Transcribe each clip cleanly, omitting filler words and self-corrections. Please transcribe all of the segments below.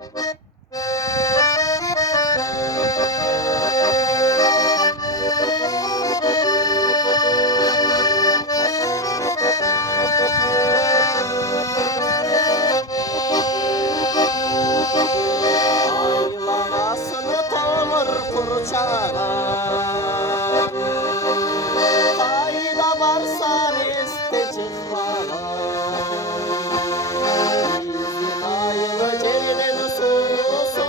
Aylanasını tanır kurçağa, fayda varsa bizde çıkmağa. Bizim aylı cenin susu,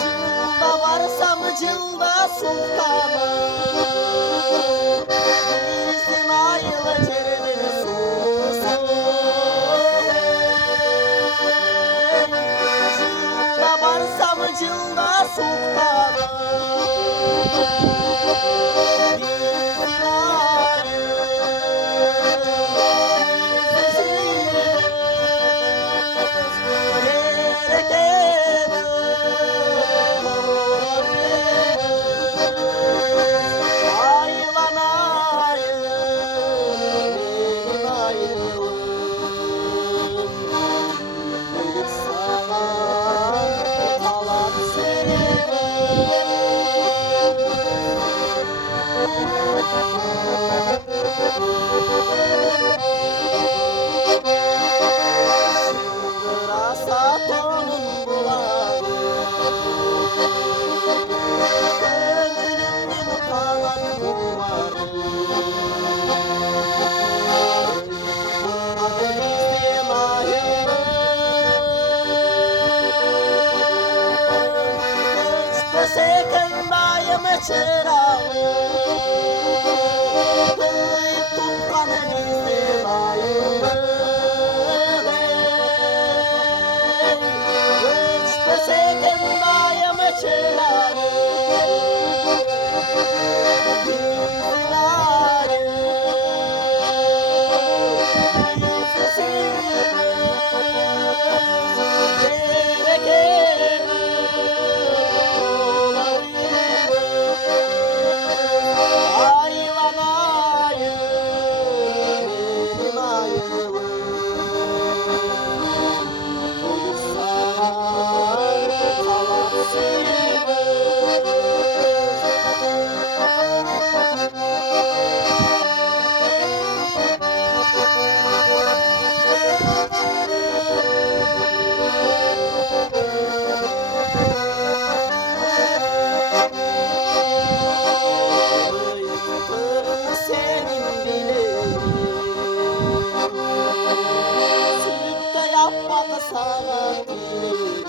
cilda varsa mı cilda sultanı. Bizim aylı cenin susu, cilda varsa mı cilda sultanı. Bizim aylı çırağı, kıyıp tutkanı bizim ayımı. Geçmeseydin dayımı çırağı, bizim ayım, bizim senin bileğin, sütte yapmadı sana dileğin.